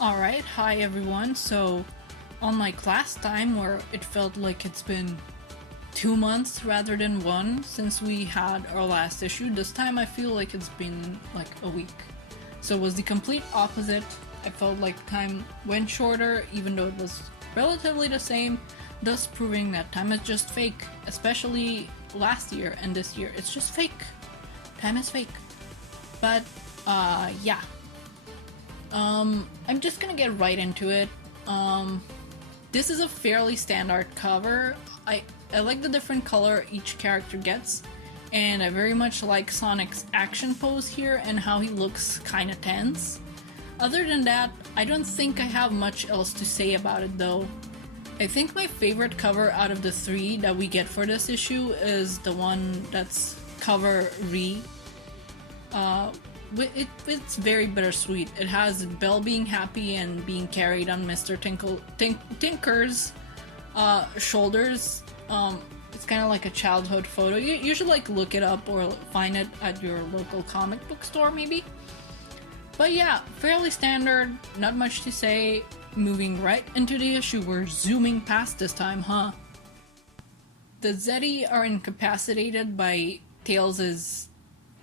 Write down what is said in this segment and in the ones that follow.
Alright, hi everyone. So, unlike last time where it felt like it's been 2 months rather than one since we had our last issue, this time I feel like it's been like a week. So it was the complete opposite. I felt like time went shorter even though it was relatively the same, thus proving that time is just fake, especially last year and this year. It's just fake. Time is fake. But, yeah. I'm just gonna get right into it. This is a fairly standard cover. I like the different color each character gets, and I very much like Sonic's action pose here and how he looks kinda tense. Other than that, I don't think I have much else to say about it though. I think my favorite cover out of the three that we get for this issue is the one that's cover Re. It's very bittersweet. It has Belle being happy and being carried on Mr. Tinker's shoulders. It's kind of like a childhood photo. You should like look it up or find it at your local comic book store maybe. But yeah, fairly standard, not much to say. Moving right into the issue, we're zooming past this time, huh? The Zeti are incapacitated by Tails'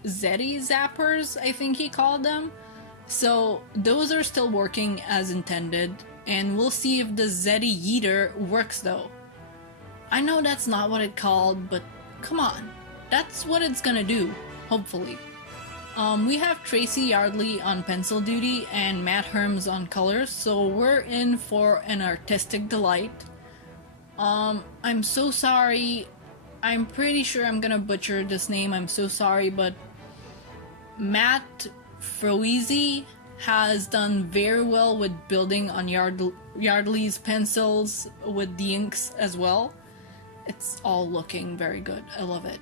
Zeti zappers, I think he called them. So those are still working as intended, and we'll see if the Zeti Yeeter works though. I know that's not what it called, but come on, that's what it's gonna do, hopefully. We have Tracy Yardley on pencil duty and Matt Herms on colors, so we're in for an artistic delight. I'm so sorry. I'm pretty sure I'm gonna butcher this name, I'm so sorry, but Matt Froese has done very well with building on Yardley's pencils with the inks as well. It's all looking very good. I love it.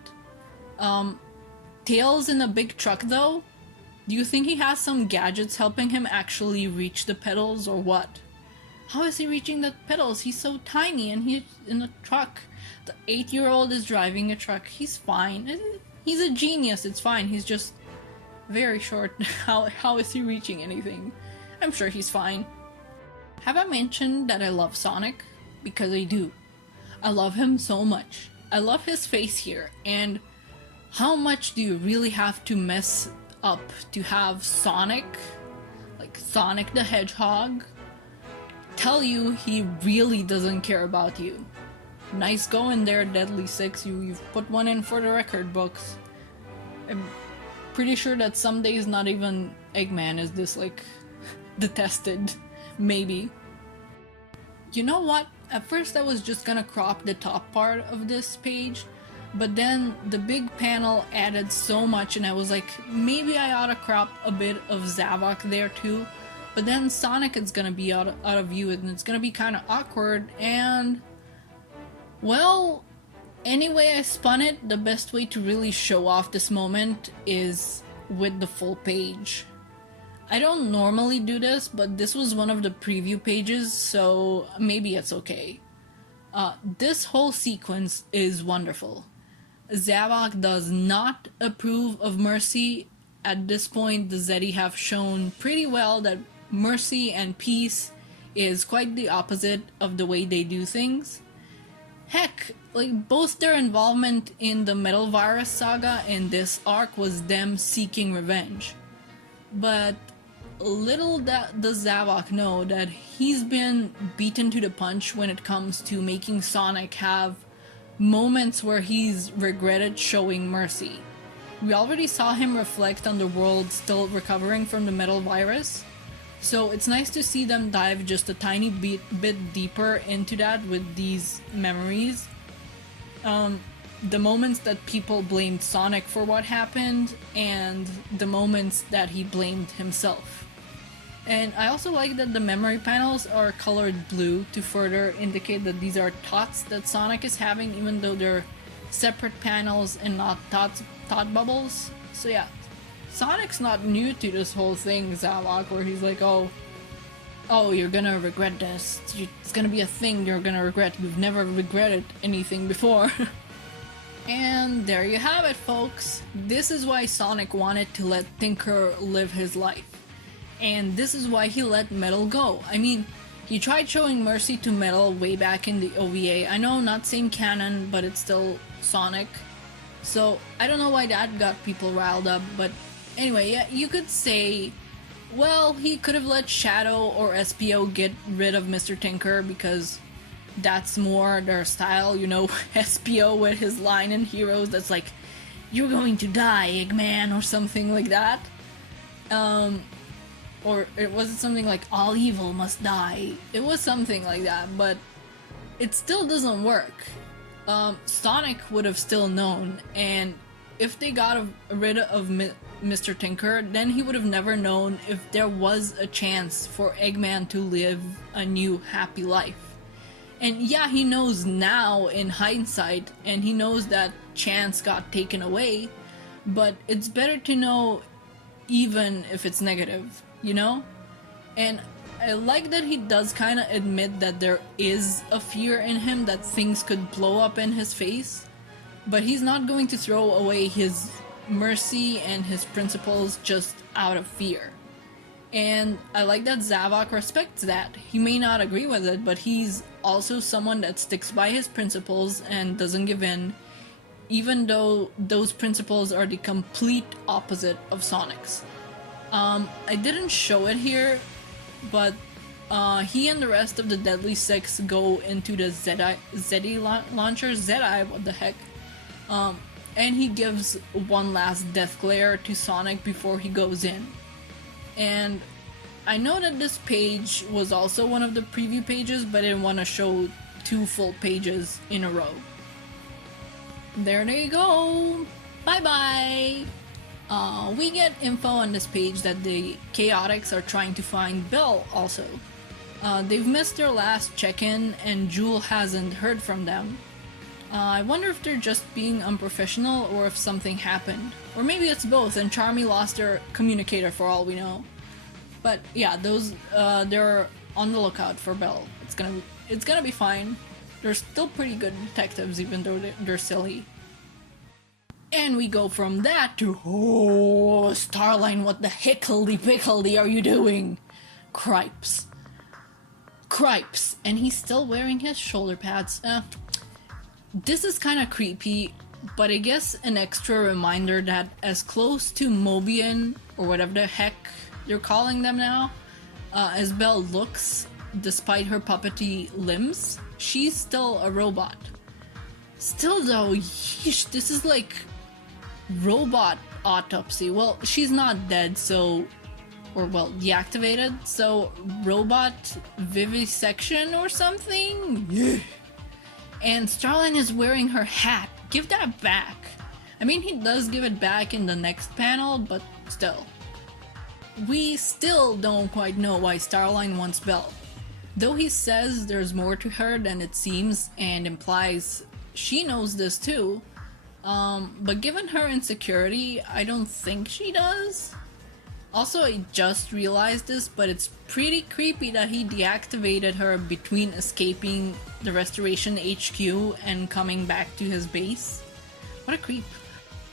Tails in a big truck though? Do you think he has some gadgets helping him actually reach the pedals or what? How is he reaching the pedals? He's so tiny and he's in a truck. The 8-year-old is driving a truck. He's fine. He's a genius. It's fine. He's just very short. How is he reaching anything? I'm sure he's fine. Have I mentioned that I love Sonic? Because I do. I love him so much. I love his face here, and how much do you really have to mess up to have Sonic, like Sonic the Hedgehog, tell you he really doesn't care about you? Nice going there, Deadly Six. You've put one in for the record books. I'm pretty sure that some days not even Eggman is this like detested. Maybe. You know what? At first I was just gonna crop the top part of this page, but then the big panel added so much and I was like, maybe I ought to crop a bit of Zavok there too. But then Sonic is gonna be out of view and it's gonna be kind of awkward, and well, anyway I spun it, the best way to really show off this moment is with the full page. I don't normally do this, but this was one of the preview pages, so maybe it's okay. This whole sequence is wonderful. Zavok does not approve of Mercy. At this point, the Zeti have shown pretty well that mercy and peace is quite the opposite of the way they do things. Heck, like both their involvement in the Metal Virus saga and this arc was them seeking revenge. But little does Zavok know that he's been beaten to the punch when it comes to making Sonic have moments where he's regretted showing mercy. We already saw him reflect on the world still recovering from the Metal Virus, so it's nice to see them dive just a tiny bit deeper into that with these memories. The moments that people blamed Sonic for what happened, and the moments that he blamed himself. And I also like that the memory panels are colored blue to further indicate that these are thoughts that Sonic is having, even though they're separate panels and not thought bubbles. So yeah, Sonic's not new to this whole thing, Zavok, where he's like, oh, you're gonna regret this. It's gonna be a thing you're gonna regret. You've never regretted anything before. And there you have it, folks. This is why Sonic wanted to let Tinker live his life. and this is why he let Metal go. I mean, he tried showing mercy to Metal way back in the OVA. I know, not same canon, but it's still Sonic. So, I don't know why that got people riled up, but anyway, yeah, you could say, well, he could have let Shadow or SPO get rid of Mr. Tinker because that's more their style, you know, SPO with his line in Heroes that's like, "You're going to die, Eggman," or something like that. Or it wasn't something like, "All evil must die." It was something like that, but it still doesn't work. Sonic would have still known, and if they got rid of Mr. Tinker, then he would have never known if there was a chance for Eggman to live a new happy life. And yeah, he knows now in hindsight, and he knows that chance got taken away, but it's better to know even if it's negative, you know? And I like that he does kind of admit that there is a fear in him that things could blow up in his face, but he's not going to throw away his mercy and his principles just out of fear. And I like that Zavok respects that. He may not agree with it, but he's also someone that sticks by his principles and doesn't give in, even though those principles are the complete opposite of Sonic's. I didn't show it here, but he and the rest of the Deadly Six go into the Zeddy launcher, Zeddy, what the heck, and he gives one last death glare to Sonic before he goes in. And I know that this page was also one of the preview pages, but I didn't want to show 2 full pages in a row. There they go! Bye bye! We get info on this page that the Chaotix are trying to find Bell also. They've missed their last check-in and Jewel hasn't heard from them. I wonder if they're just being unprofessional or if something happened. Or maybe it's both and Charmy lost their communicator for all we know. But yeah, those they're on the lookout for Bell. It's gonna be fine. They're still pretty good detectives even though they're silly. And we go from that to, "Oh, Starline, what the hickledy-pickledy are you doing?" Cripes. And he's still wearing his shoulder pads. This is kind of creepy, but I guess an extra reminder that as close to Mobian, or whatever the heck they're calling them now, as Belle looks, despite her puppety limbs, she's still a robot. Still though, yeesh, this is like robot autopsy. Well, she's not dead, so, or well, deactivated, so robot vivisection or something? Yeah. And Starline is wearing her hat. Give that back. I mean, he does give it back in the next panel, but still. We still don't quite know why Starline wants Belle. Though he says there's more to her than it seems and implies she knows this too, but given her insecurity, I don't think she does. Also, I just realized this, but it's pretty creepy that he deactivated her between escaping the Restoration HQ and coming back to his base. What a creep.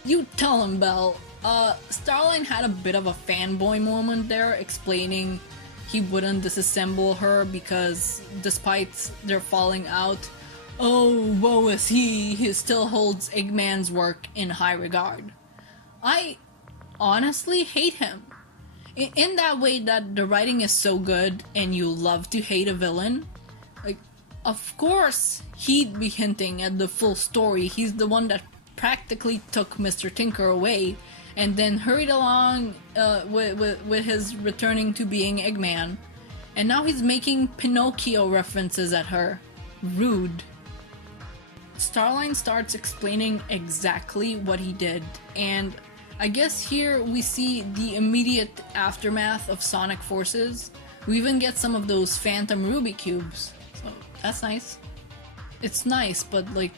You tell him, Belle. Starline had a bit of a fanboy moment there, explaining he wouldn't disassemble her because despite their falling out, oh, woe is he still holds Eggman's work in high regard. I honestly hate him. In that way that the writing is so good and you love to hate a villain. Like, of course he'd be hinting at the full story. He's the one that practically took Mr. Tinker away and then hurried along with his returning to being Eggman. And now he's making Pinocchio references at her. Rude. Starline starts explaining exactly what he did, and I guess here we see the immediate aftermath of Sonic forces. We even get some of those Phantom Ruby cubes, so that's nice. It's nice, but like,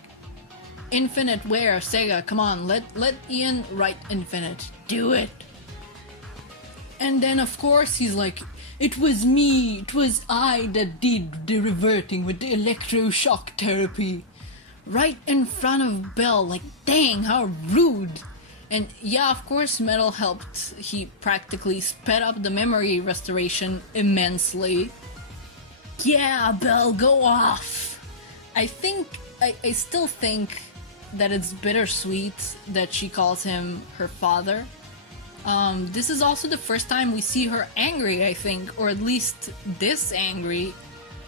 Infinite where? Sega, come on, let Ian write Infinite. Do it! And then of course he's like, it was me, it was I that did the reverting with the electroshock therapy. Right in front of Belle, like dang, how rude. And yeah, of course, Metal helped. He practically sped up the memory restoration immensely. Yeah, Belle, go off! I still think that it's bittersweet that she calls him her father. This is also the first time we see her angry, I think, or at least this angry.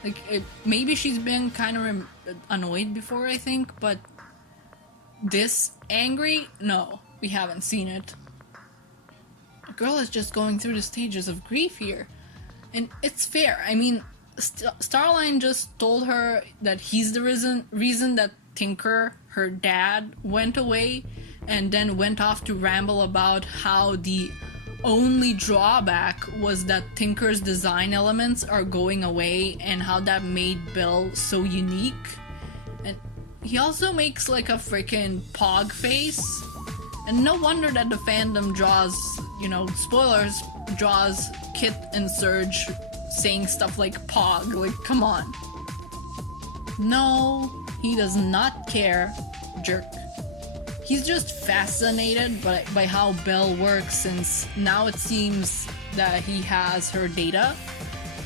Like, maybe she's been kind of annoyed before, I think, but this angry? No, we haven't seen it. The girl is just going through the stages of grief here. And it's fair. I mean, Starline just told her that he's the reason that Tinker, her dad, went away, and then went off to ramble about how the only drawback was that Tinker's design elements are going away and how that made Belle so unique. And he also makes like a freaking pog face. And no wonder that the fandom draws, spoilers, draws Kit and Surge saying stuff like pog. Like, come on. No, he does not care, jerk. He's just fascinated by how Belle works, since now it seems that he has her data,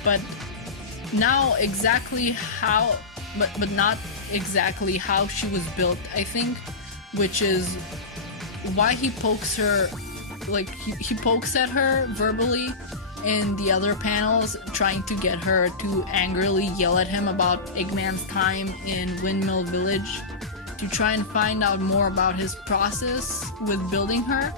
but now exactly how, but not exactly how she was built, I think, which is why he pokes her, like he pokes at her verbally in the other panels, trying to get her to angrily yell at him about Eggman's time in Windmill Village, to try and find out more about his process with building her.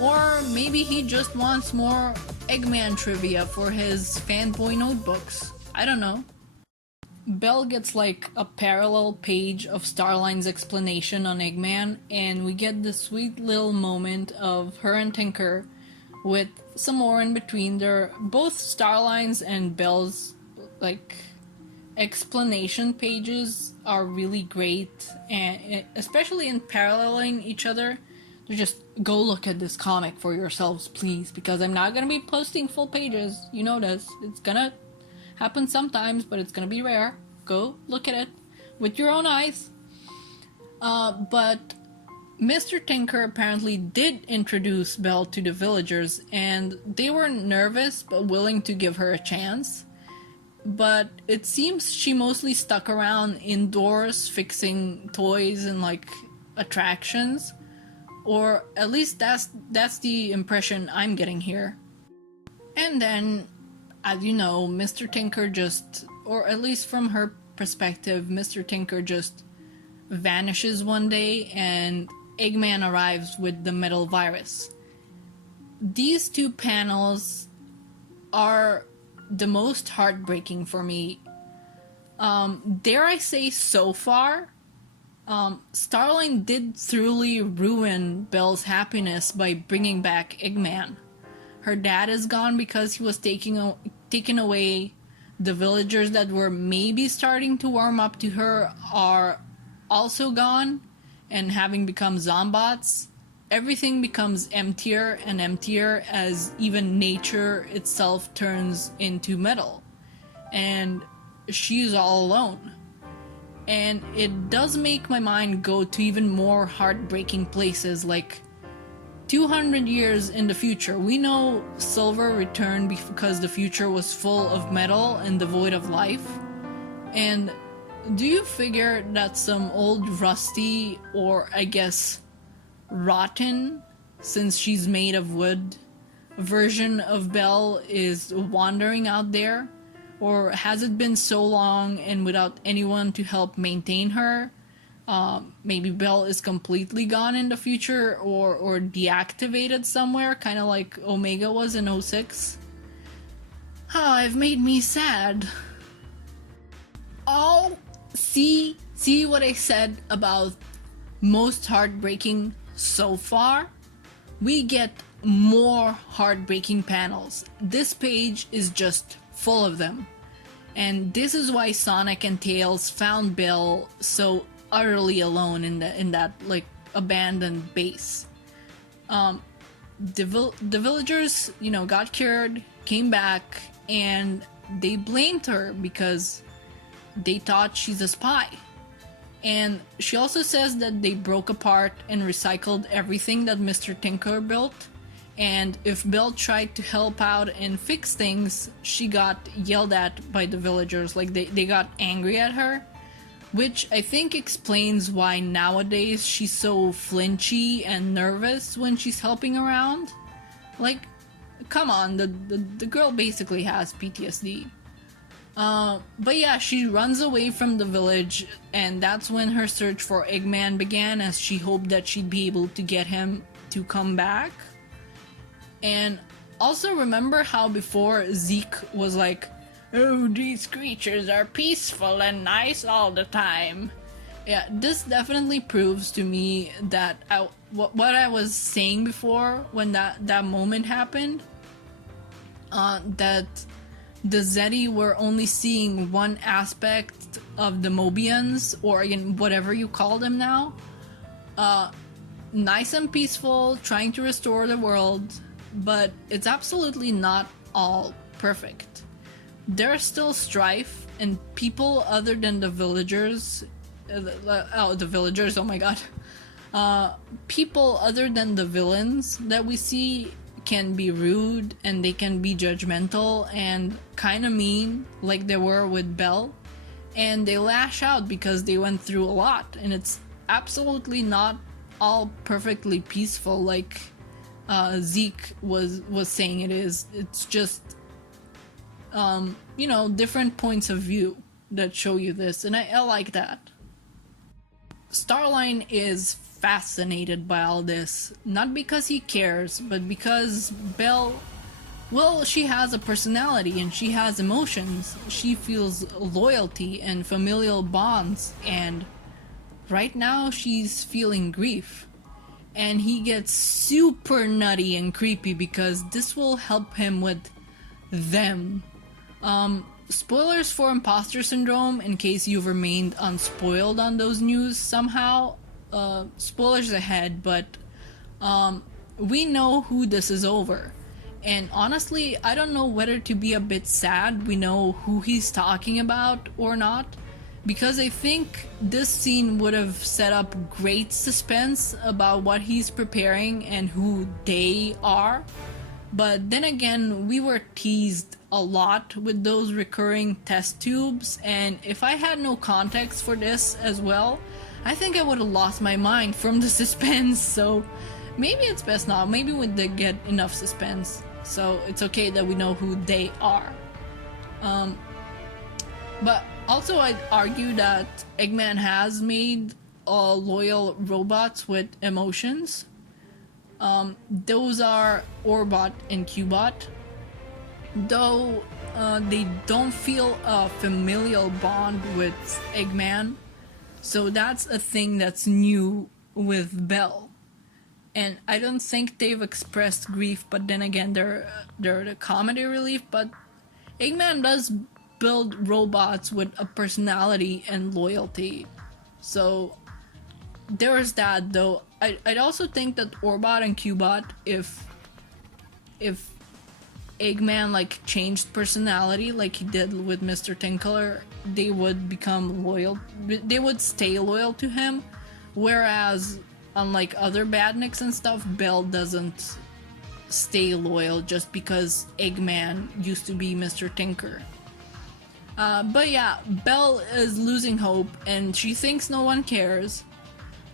Or maybe he just wants more Eggman trivia for his fanboy notebooks. I don't know. Belle gets like a parallel page of Starline's explanation on Eggman, and we get this sweet little moment of her and Tinker with some more in between. They're both Starline's and Belle's like explanation pages are really great, and especially in paralleling each other. To just go look at this comic for yourselves, please, because I'm not gonna be posting full pages. You know this. It's gonna happen sometimes, but it's gonna be rare. Go look at it with your own eyes. But Mr. Tinker apparently did introduce Belle to the villagers, and they were nervous but willing to give her a chance. But it seems she mostly stuck around indoors fixing toys and like attractions, or at least that's the impression I'm getting here. And then, as you know, Mr. Tinker just, or at least from her perspective, Mr. Tinker just vanishes one day and Eggman arrives with the metal virus. These two panels are the most heartbreaking for me. Dare I say so far? Starline did truly ruin Belle's happiness by bringing back Eggman. Her dad is gone because he was taken away. The villagers that were maybe starting to warm up to her are also gone, and having become zombots, everything becomes emptier and emptier as even nature itself turns into metal. And she's all alone. And it does make my mind go to even more heartbreaking places, like 200 years in the future. We know Silver returned because the future was full of metal and devoid of life. And do you figure that some old rusty, or I guess rotten, since she's made of wood, version of Belle is wandering out there? Or has it been so long and without anyone to help maintain her? Maybe Belle is completely gone in the future, or deactivated somewhere, kind of like Omega was in 06. I've made me sad. Oh, see what I said about most heartbreaking so far? We get more heartbreaking panels. This page is just full of them. And this is why Sonic and Tails found Belle so utterly alone in that like abandoned base. The villagers, got cured, came back, and they blamed her because they thought she's a spy. And she also says that they broke apart and recycled everything that Mr. Tinker built. And if Belle tried to help out and fix things, she got yelled at by the villagers. Like they got angry at her. Which I think explains why nowadays she's so flinchy and nervous when she's helping around. Like, come on, the girl basically has PTSD. But yeah, she runs away from the village, and that's when her search for Eggman began, as she hoped that she'd be able to get him to come back. And also remember how before Zeke was like, "Oh, these creatures are peaceful and nice all the time." Yeah, this definitely proves to me that what I was saying before when that moment happened, that the Zeti were only seeing one aspect of the Mobians, or again, whatever you call them now. Nice and peaceful, trying to restore the world, but it's absolutely not all perfect. There's still strife, and people other than the villagers, the villagers, oh my god. People other than the villains that we see can be rude, and they can be judgmental and kind of mean, like they were with Belle. And they lash out because they went through a lot, and it's absolutely not all perfectly peaceful like Zeke was saying it is. It's just you know, different points of view that show you this, and I like that. Starline is fascinated by all this, not because he cares, but because Belle, well, she has a personality and she has emotions. She feels loyalty and familial bonds, and right now she's feeling grief. And he gets super nutty and creepy because this will help him with them. Spoilers for Imposter Syndrome in case you've remained unspoiled on those news somehow. Spoilers ahead, but we know who this is over. And honestly, I don't know whether to be a bit sad we know who he's talking about or not, because I think this scene would have set up great suspense about what he's preparing and who they are. But then again, we were teased a lot with those recurring test tubes, and if I had no context for this as well, I think I would have lost my mind from the suspense. So maybe it's best not. Maybe we did get enough suspense, so it's okay that we know who they are. But also I'd argue that Eggman has made loyal robots with emotions. Those are Orbot and Cubot. Though they don't feel a familial bond with Eggman, so that's a thing that's new with Belle. And I don't think they've expressed grief, but then again, they're the comedy relief. But Eggman does build robots with a personality and loyalty, so there's that. Though I'd also think that Orbot and Cubot, if Eggman like changed personality like he did with Mr. Tinkler, they would become loyal. They would stay loyal to him, whereas unlike other badniks and stuff, Belle doesn't stay loyal just because Eggman used to be Mr. Tinker. But yeah, Belle is losing hope and she thinks no one cares.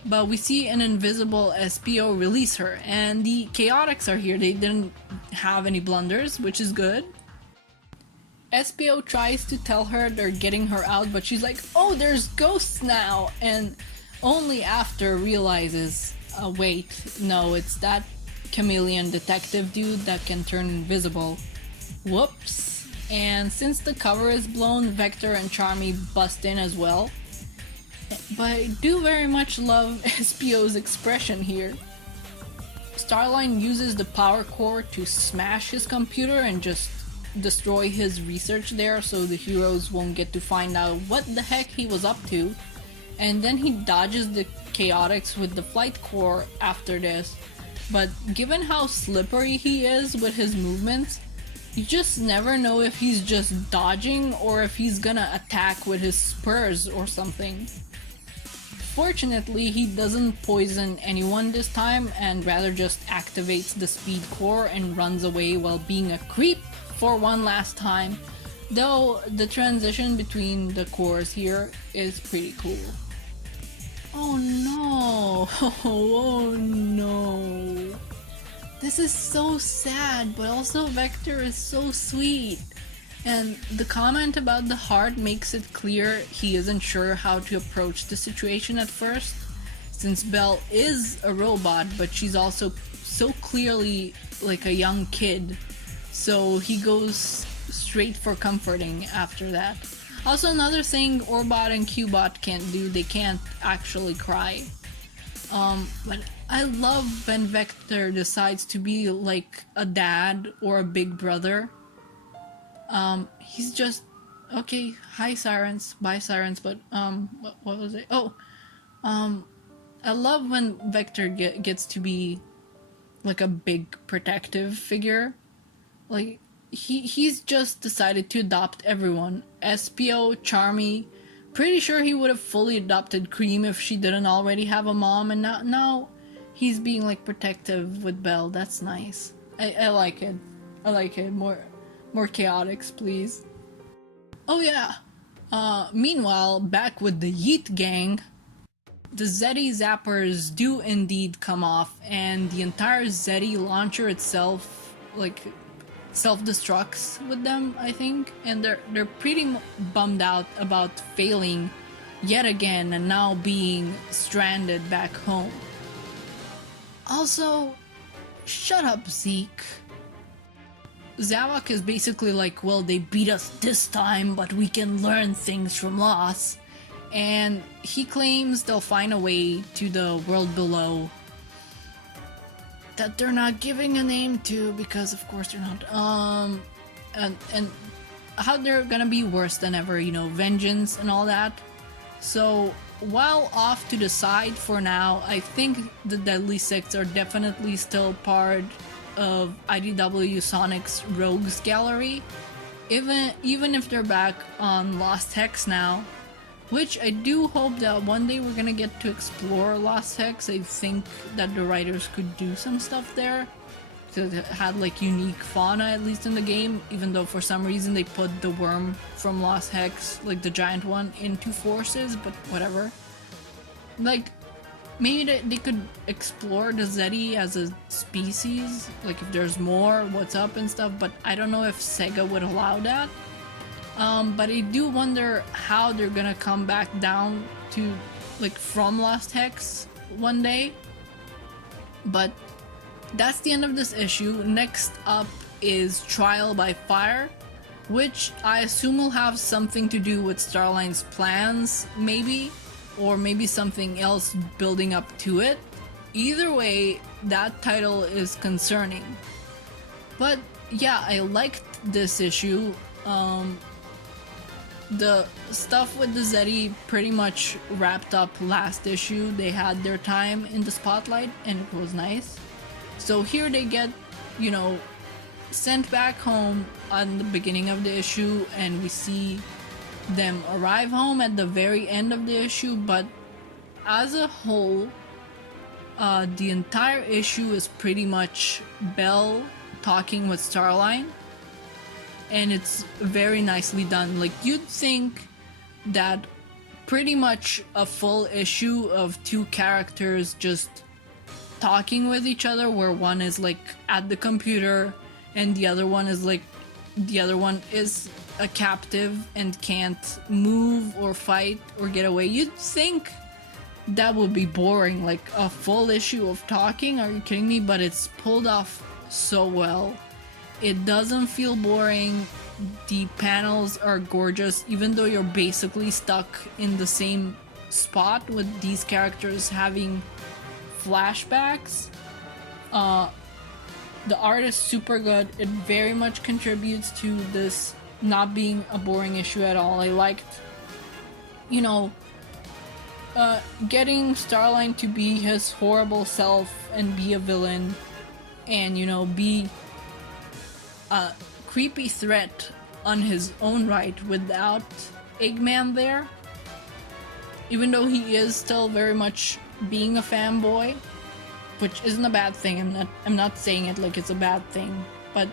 But we see an invisible SPO release her, and the Chaotix are here. They didn't have any blunders, which is good. SPO tries to tell her they're getting her out, but she's like, "Oh, there's ghosts now!" And only after realizes, wait, no, it's that chameleon detective dude that can turn invisible. Whoops. And since the cover is blown, Vector and Charmy bust in as well. But I do very much love SPO's expression here. Starline uses the power core to smash his computer and just destroy his research there so the heroes won't get to find out what the heck he was up to. And then he dodges the Chaotix with the flight core after this. But given how slippery he is with his movements, you just never know if he's just dodging or if he's gonna attack with his spurs or something. Fortunately, he doesn't poison anyone this time and rather just activates the speed core and runs away while being a creep for one last time. Though the transition between the cores here is pretty cool. Oh no! Oh no! This is so sad, but also Vector is so sweet. And the comment about the heart makes it clear he isn't sure how to approach the situation at first, since Belle is a robot, but she's also so clearly like a young kid, so he goes straight for comforting after that. Also, another thing Orbot and Qbot can't do, they can't actually cry. But I love when Vector decides to be like a dad or a big brother. He's just okay. Hi sirens, bye sirens. But what was it? Oh, I love when Vector gets to be like a big protective figure. Like he's just decided to adopt everyone. SPO, Charmy. Pretty sure he would have fully adopted Cream if she didn't already have a mom, and now he's being like protective with Belle. That's nice. I like it. I like it. More chaotics, please. Oh yeah. Meanwhile, back with the Yeet gang, the Zeddy zappers do indeed come off, and the entire Zeddy launcher itself, like, self-destructs with them, I think, and they're pretty bummed out about failing yet again and now being stranded back home. Also, shut up, Zeke. Zavok is basically like, well, they beat us this time, but we can learn things from loss. And he claims they'll find a way to the world below that they're not giving a name to, because of course they're not. And how they're gonna be worse than ever, you know, vengeance and all that. So while off to the side for now, I think the Deadly Six are definitely still part of IDW Sonic's Rogues Gallery, even if they're back on Lost Hex now, which I do hope that one day we're gonna get to explore Lost Hex. I think that the writers could do some stuff there, because it had like unique fauna, at least in the game, even though for some reason they put the worm from Lost Hex, like the giant one, into Forces, but whatever. Like, maybe they could explore the Zeddy as a species, like if there's more, what's up and stuff, but I don't know if Sega would allow that. But I do wonder how they're gonna come back down to, like, from Lost Hex one day. But that's the end of this issue. Next up is Trial by Fire, which I assume will have something to do with Starline's plans, maybe, or maybe something else building up to it. Either way, that title is concerning. But yeah, I liked this issue. The stuff with the Zeddy pretty much wrapped up last issue. They had their time in the spotlight and it was nice. So here they get, you know, sent back home on the beginning of the issue, and we see them arrive home at the very end of the issue. But as a whole, the entire issue is pretty much Belle talking with Starline, and it's very nicely done. Like, you'd think that pretty much a full issue of two characters just talking with each other, where one is like at the computer and the other one is a captive and can't move or fight or get away. You'd think that would be boring, like a full issue of talking. Are you kidding me? But it's pulled off so well. It doesn't feel boring. The panels are gorgeous, even though you're basically stuck in the same spot with these characters having flashbacks. The art is super good. It very much contributes to this not being a boring issue at all. I liked, you know, getting Starline to be his horrible self and be a villain, and, you know, be a creepy threat on his own right without Eggman there. even though he is still very much being a fanboy, which isn't a bad thing. I'm not saying it like it's a bad thing, but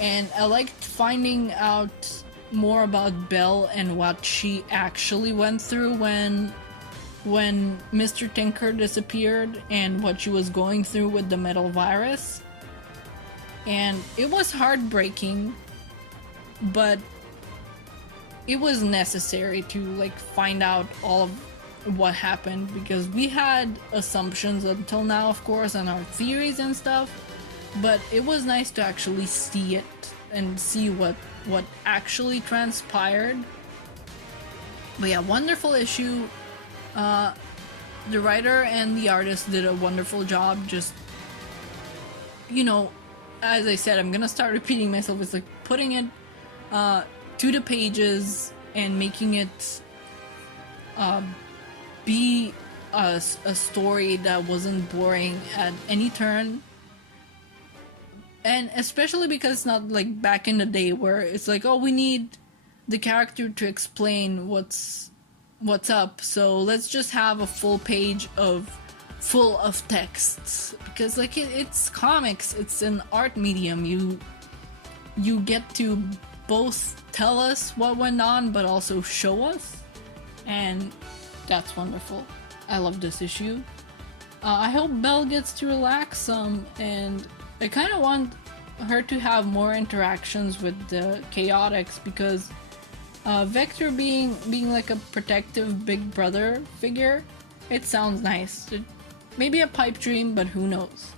and I liked finding out more about Belle and what she actually went through when Mr. Tinker disappeared and what she was going through with the metal virus. And it was heartbreaking, but it was necessary to like find out all of what happened, because we had assumptions until now, of course, and our theories and stuff, but it was nice to actually see it and see what actually transpired. But yeah, wonderful issue. The writer and the artist did a wonderful job. Just, you know, as I said, I'm gonna start repeating myself. It's like putting it to the pages and making it be a story that wasn't boring at any turn. And especially because it's not like back in the day where it's like, oh, we need the character to explain what's up, so let's just have a full page full of texts, because like it's comics, it's an art medium. You get to both tell us what went on but also show us, and that's wonderful. I love this issue. I hope Belle gets to relax some, and I kind of want her to have more interactions with the Chaotix, because Vector being like a protective big brother figure, it sounds nice. Maybe a pipe dream, but who knows.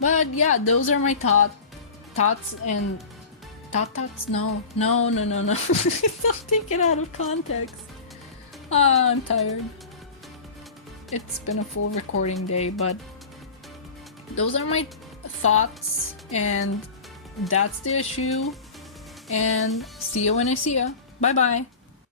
But yeah, those are my thoughts and thoughts. No. Don't take it out of context. I'm tired. It's been a full recording day, but those are my thoughts, and that's the issue. And see you when I see ya. Bye bye.